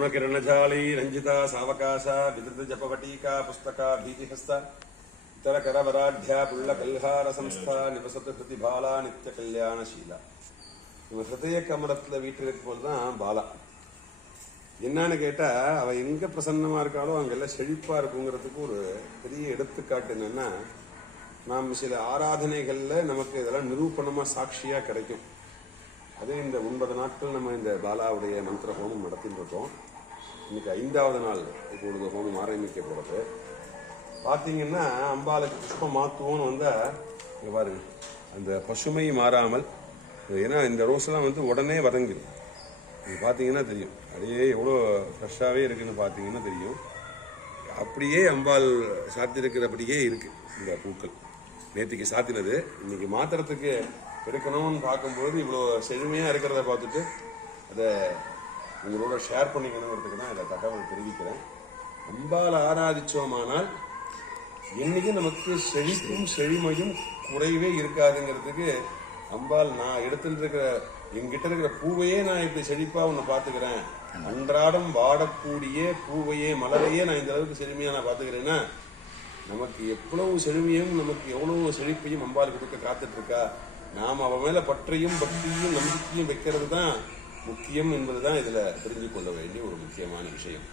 స్వర్ణకిరణజాళీ ரஞ்சிதா சாவகாசா విదృత జపవటీకా புஸ்தகா భీతిహస్త ఇతర కరవరాఢ్య పుళ్ళ కల్హార సంస్థ నివసత హృతి బాలా నిత్య கல்யாணசீலா இவன் ஹிருதய கமலத்தில் வீட்டில் இருக்கும்போது தான் பாலா. என்னன்னு கேட்டா அவள் எங்க பிரசன்னமா இருக்காளோ அங்கெல்லாம் செழிப்பா இருக்குங்கிறதுக்கு ஒரு பெரிய எடுத்துக்காட்டு என்னன்னா நாம் சில ஆராதனைகள்ல நமக்கு இதெல்லாம் நிரூபணமா சாட்சியாக கிடைக்கும். அதே இந்த ஒன்பது நாட்கள் நம்ம இந்த பாலாவுடைய மந்திர ஹோமம் நடத்திட்டு இருக்கோம் இன்னைக்கு ஐந்தாவது நாள் இப்பொழுது ஹோமம் ஆரம்பிக்க போறது பார்த்தீங்கன்னா அம்பாளுக்கு புஷ்பம் மாத்துவோம்னு வந்தால் இங்க பாருங்க அந்த பசுமை மாறாமல் ஏன்னா இந்த ரோஸ்லாம் வந்து உடனே வதங்கிடும் இது பார்த்தீங்கன்னா தெரியும். அப்படியே எவ்வளோ ஃப்ரெஷ்ஷாகவே இருக்குதுன்னு பார்த்தீங்கன்னா தெரியும். அப்படியே அம்பாள் சாத்திருக்கிறபடியே இருக்குது இந்த பூக்கள். நேற்றுக்கு சாத்தினது. இன்றைக்கி மாத்திரத்துக்கு எடுக்கணும்னு பார்க்கும்போது இவ்வளோ செழுமையாக இருக்கிறத பார்த்துட்டு அதை உங்களோட ஷேர் பண்ணிக்கணுங்கிறதுக்கு தான் இதை தகவல் தெரிவிக்கிறேன். அம்பால் ஆராதிச்சோமானால் என்னைக்கும் நமக்கு செழிப்பும் செழுமையும் குறைவே இருக்காதுங்கிறதுக்கு அம்பாள் நான் எடுத்துட்டு இருக்கிற என்கிட்ட இருக்கிற பூவையே நான் இப்படி செழிப்பா உன்னை பாத்துக்கிறேன் அன்றாடம் வாடக்கூடிய பூவையே மலரையே நான் இந்த அளவுக்கு செழுமையா நான் பாத்துக்கிறேன்னா நமக்கு எவ்வளவு செழுமையும் நமக்கு எவ்வளவு செழிப்பையும் அம்பாள் கொடுக்க காத்துட்டு இருக்கா? நாம் அவ மேல பற்றையும் பக்தியும் நம்பிக்கையும் வைக்கிறது தான் முக்கியம் என்பதுதான் இதுல தெரிஞ்சு கொள்ள வேண்டிய ஒரு முக்கியமான விஷயம்.